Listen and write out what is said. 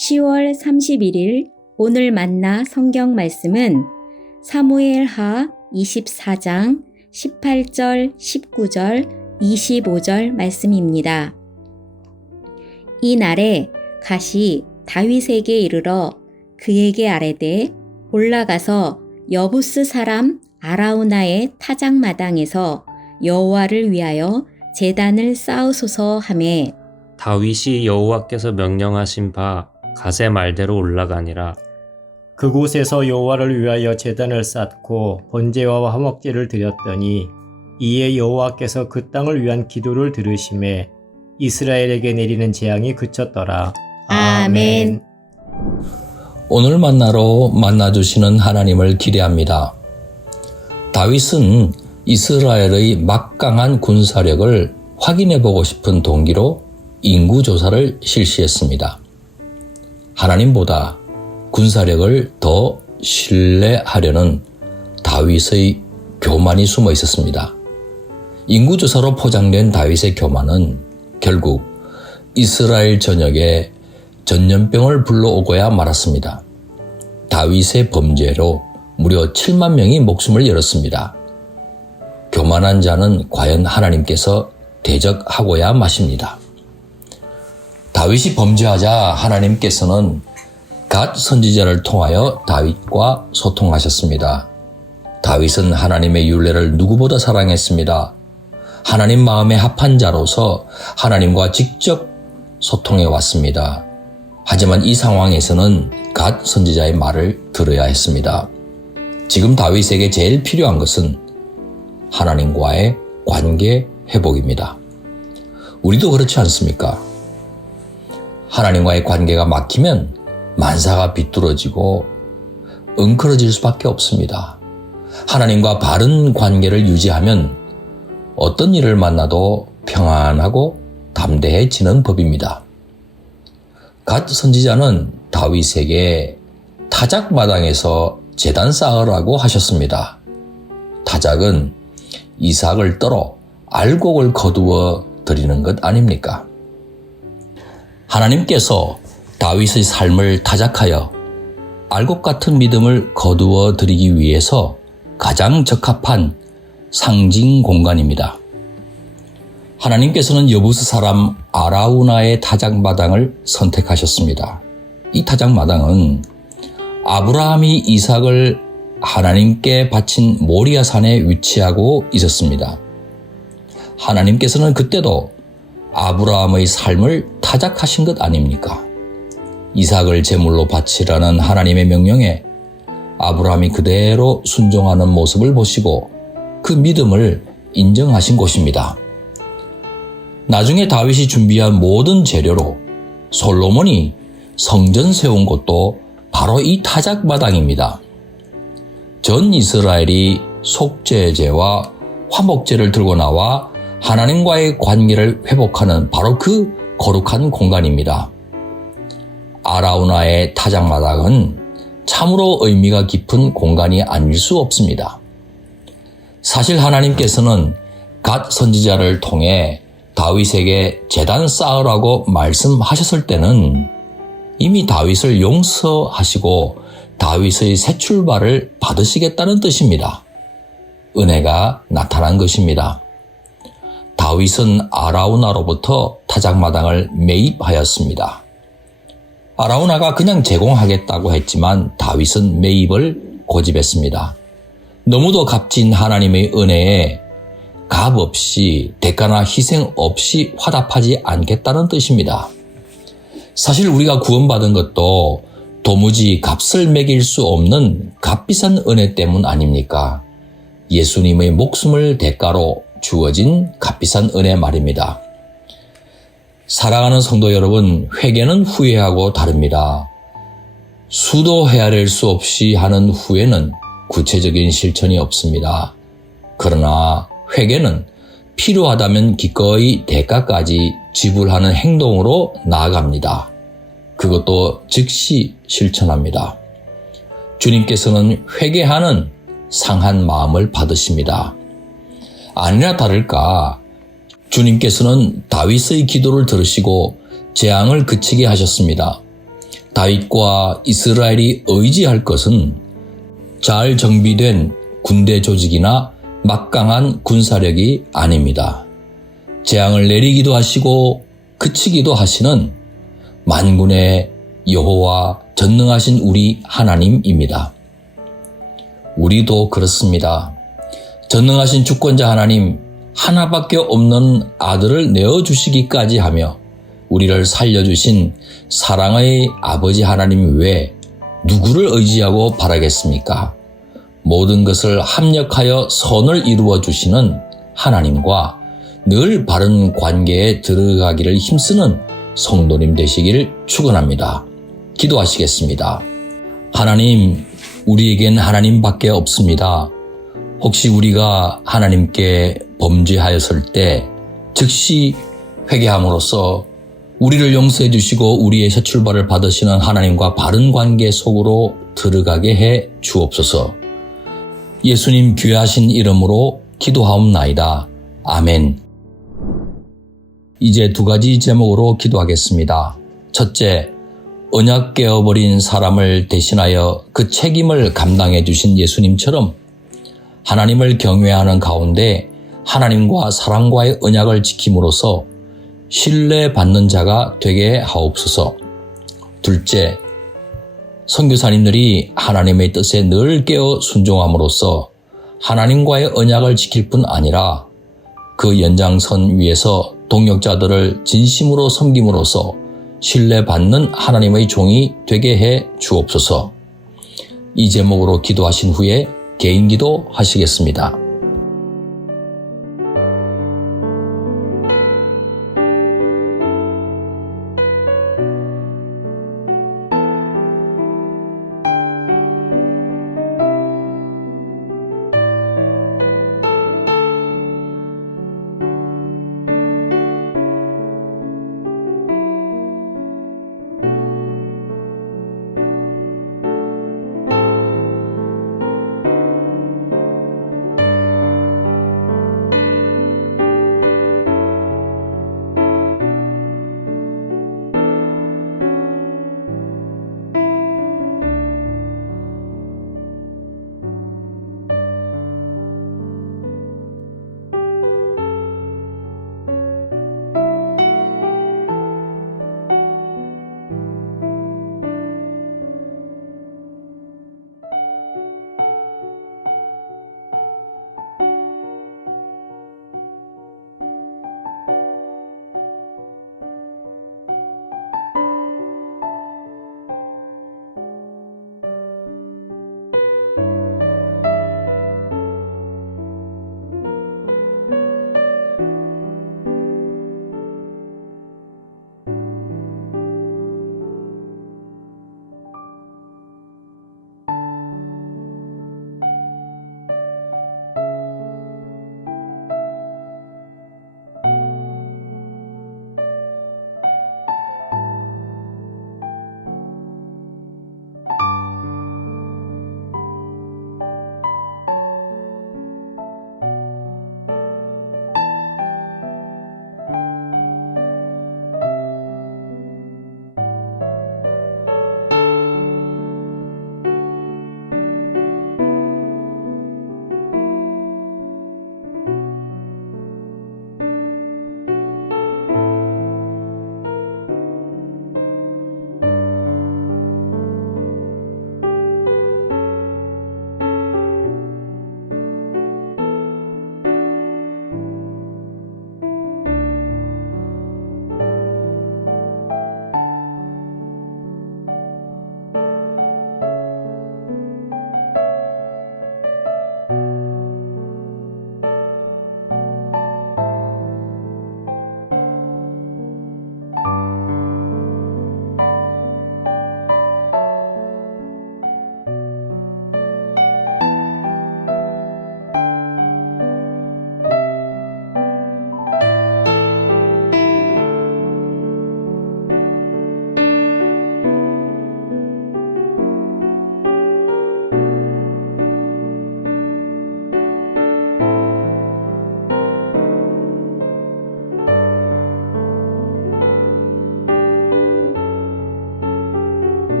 10월 31일 오늘 만나 성경 말씀은 사무엘하 24장 18절, 19절, 25절 말씀입니다. 이 날에 갓이 다윗에게 이르러 그에게 아뢰되 올라가서 여부스 사람 아라우나의 타작마당에서 여호와를 위하여 제단을 쌓으소서 하매 다윗이 여호와께서 명령하신 바 갓의 말대로 올라가니라. 그곳에서 여호와를 위하여 제단을 쌓고 번제와 화목제를 드렸더니 이에 여호와께서 그 땅을 위한 기도를 들으심에 이스라엘에게 내리는 재앙이 그쳤더라. 아멘. 오늘 만나로 만나주시는 하나님을 기대합니다. 다윗은 이스라엘의 막강한 군사력을 확인해보고 싶은 동기로 인구조사를 실시했습니다. 하나님보다 군사력을 더 신뢰하려는 다윗의 교만이 숨어 있었습니다. 인구조사로 포장된 다윗의 교만은 결국 이스라엘 전역에 전염병을 불러오고야 말았습니다. 다윗의 범죄로 무려 7만 명이 목숨을 잃었습니다. 교만한 자는 과연 하나님께서 대적하고야 마십니다. 다윗이 범죄하자 하나님께서는 갓 선지자를 통하여 다윗과 소통하셨습니다. 다윗은 하나님의 율례를 누구보다 사랑했습니다. 하나님 마음에 합한 자로서 하나님과 직접 소통해 왔습니다. 하지만 이 상황에서는 갓 선지자의 말을 들어야 했습니다. 지금 다윗에게 제일 필요한 것은 하나님과의 관계 회복입니다. 우리도 그렇지 않습니까? 하나님과의 관계가 막히면 만사가 비뚤어지고 엉클어질 수밖에 없습니다. 하나님과 바른 관계를 유지하면 어떤 일을 만나도 평안하고 담대해지는 법입니다. 갓 선지자는 다윗에게 타작마당에서 제단 쌓으라고 하셨습니다. 타작은 이삭을 떨어 알곡을 거두어 드리는 것 아닙니까? 하나님께서 다윗의 삶을 타작하여 알곡 같은 믿음을 거두어 드리기 위해서 가장 적합한 상징 공간입니다. 하나님께서는 여부스 사람 아라우나의 타작마당을 선택하셨습니다. 이 타작마당은 아브라함이 이삭을 하나님께 바친 모리아 산에 위치하고 있었습니다. 하나님께서는 그때도 아브라함의 삶을 타작하신 것 아닙니까? 이삭을 제물로 바치라는 하나님의 명령에 아브라함이 그대로 순종하는 모습을 보시고 그 믿음을 인정하신 곳입니다. 나중에 다윗이 준비한 모든 재료로 솔로몬이 성전 세운 곳도 바로 이 타작마당입니다. 전 이스라엘이 속죄제와 화목제를 들고 나와 하나님과의 관계를 회복하는 바로 그 거룩한 공간입니다. 아라우나의 타작마당은 참으로 의미가 깊은 공간이 아닐 수 없습니다. 사실 하나님께서는 갓 선지자를 통해 다윗에게 제단 쌓으라고 말씀하셨을 때는 이미 다윗을 용서하시고 다윗의 새 출발을 받으시겠다는 뜻입니다. 은혜가 나타난 것입니다. 다윗은 아라우나로부터 타작마당을 매입하였습니다. 아라우나가 그냥 제공하겠다고 했지만 다윗은 매입을 고집했습니다. 너무도 값진 하나님의 은혜에 값 없이 대가나 희생 없이 화답하지 않겠다는 뜻입니다. 사실 우리가 구원받은 것도 도무지 값을 매길 수 없는 값비싼 은혜 때문 아닙니까? 예수님의 목숨을 대가로 주어진 값비싼 은혜 말입니다. 사랑하는 성도 여러분, 회개는 후회하고 다릅니다. 수도 헤아릴 수 없이 하는 후회는 구체적인 실천이 없습니다. 그러나 회개는 필요하다면 기꺼이 대가까지 지불하는 행동으로 나아갑니다. 그것도 즉시 실천합니다. 주님께서는 회개하는 상한 마음을 받으십니다. 아니나 다를까 주님께서는 다윗의 기도를 들으시고 재앙을 그치게 하셨습니다. 다윗과 이스라엘이 의지할 것은 잘 정비된 군대 조직이나 막강한 군사력이 아닙니다. 재앙을 내리기도 하시고 그치기도 하시는 만군의 여호와 전능하신 우리 하나님입니다. 우리도 그렇습니다. 전능하신 주권자 하나님, 하나밖에 없는 아들을 내어주시기까지 하며 우리를 살려주신 사랑의 아버지 하나님 외에 누구를 의지하고 바라겠습니까? 모든 것을 합력하여 선을 이루어 주시는 하나님과 늘 바른 관계에 들어가기를 힘쓰는 성도님 되시기를 축원합니다. 기도하시겠습니다. 하나님, 우리에겐 하나님밖에 없습니다. 혹시 우리가 하나님께 범죄하였을 때 즉시 회개함으로써 우리를 용서해 주시고 우리의 새 출발을 받으시는 하나님과 바른 관계 속으로 들어가게 해 주옵소서. 예수님 귀하신 이름으로 기도하옵나이다. 아멘. 이제 두 가지 제목으로 기도하겠습니다. 첫째, 언약 깨어버린 사람을 대신하여 그 책임을 감당해 주신 예수님처럼 하나님을 경외하는 가운데 하나님과 사랑과의 언약을 지킴으로써 신뢰받는 자가 되게 하옵소서. 둘째, 선교사님들이 하나님의 뜻에 늘 깨어 순종함으로써 하나님과의 언약을 지킬 뿐 아니라 그 연장선 위에서 동역자들을 진심으로 섬김으로써 신뢰받는 하나님의 종이 되게 해 주옵소서. 이 제목으로 기도하신 후에 개인 기도 하시겠습니다.